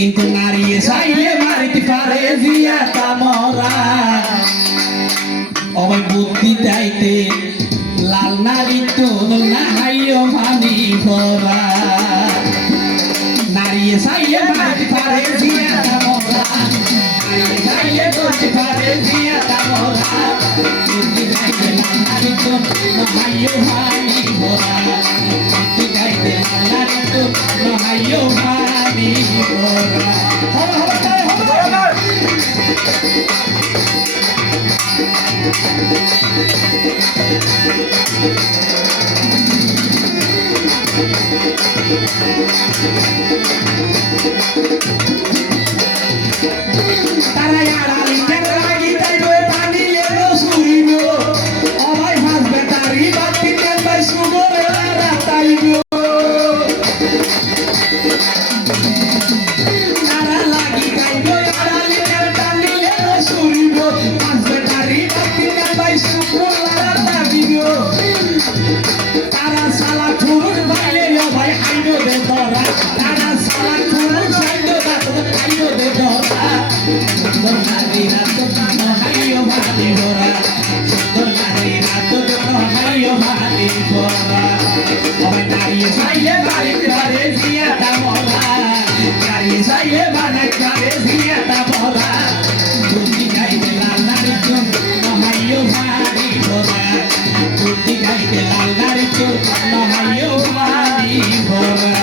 কিন্তু নারী চাইলে মারিতে পারে জিয়াতা মরা অবাই বুদ্ধি দাইতে লাল নারী তো নাহাইও ভানি ভরা নারী চাইলে মারিতে পারে জিয়াতা মরা নারী চাইলে করতে পারে জিয়াতা মরা বুদ্ধি দাইতে লাল নারী তো নাহাইও ভানি ভরা বুদ্ধি দাইতে লাল নারী তো নাহাইও ভানি ভরা তারা আড়ালি লাগি তাই পানি এলো সুরিব অবাই হাস বেটারি বাতি তেল বাই সুগর রাতাইব তারা লাগি তাই আড়ালি টানি এলো সুরিব হাস বেটারি বাতি তেল বাই সুগর রাতাইব তারা সালা খুর বাইলে অবাই আইনো দে ধরা তারা সালা খুর সাইনো আইনো দে ধরা নারী রাত নহাইও ভানি ভরা নারী রাত নহাইও ভানি ভরা অবাই নারী চাইলে বাড়িতে বাড়ে জিয়াতা মরা নারী চাইলে বাড়িতে বাড়ে জিয়াতা মরা বুদ্ধি গাইতে লাল নারী তো নহাইও ভানি ভরা বুদ্ধি গাইতে লাল নারী তো নহাইও ভানি ভরা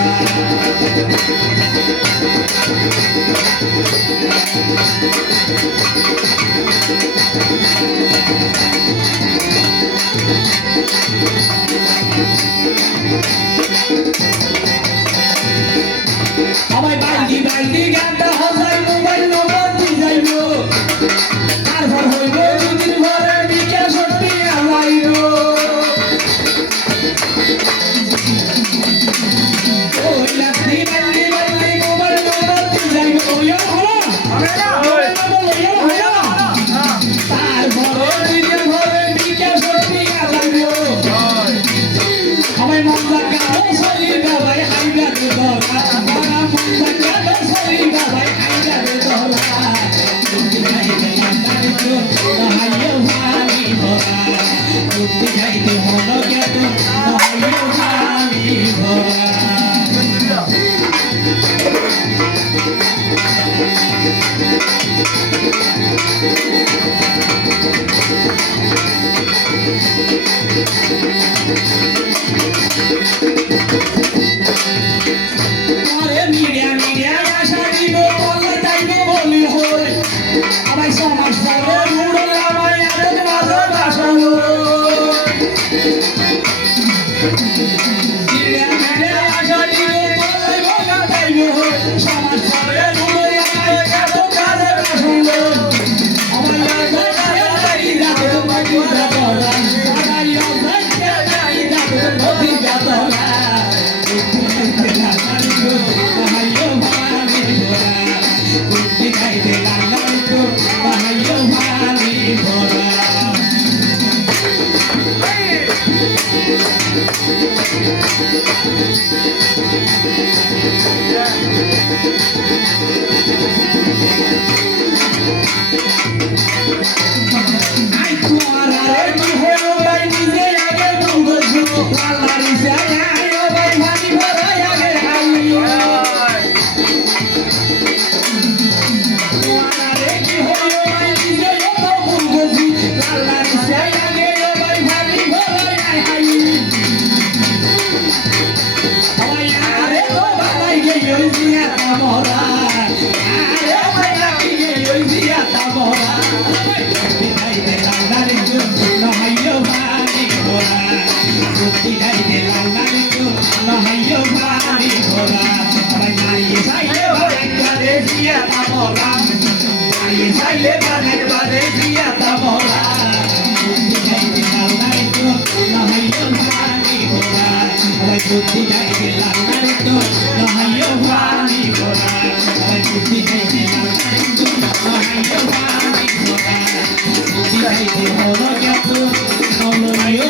আমায় বালদি বালদি গানটা হসাই মোবাইল নম্বর দি যাইব তারপর হইব দুদিন ঘরে বিকে সত্যি আলাইব ওই রাত্রি বালদি বালদি মোবাইল নম্বর দি যাইব ওইও হলো তারপর দুদিন ঘরে বিকে সত্যি আলাইব আমায় মন লাগা সলি বাবাই হাইবা দে দরকার বুদ্ধি গাইতে লাল নারী তো নহাইও ভানি ভরা বুদ্ধি গাইতে লাল নারী তো নহাইও ভানি ভরা বুদ্ধি গাইতে হলো জ্ঞাত নলইও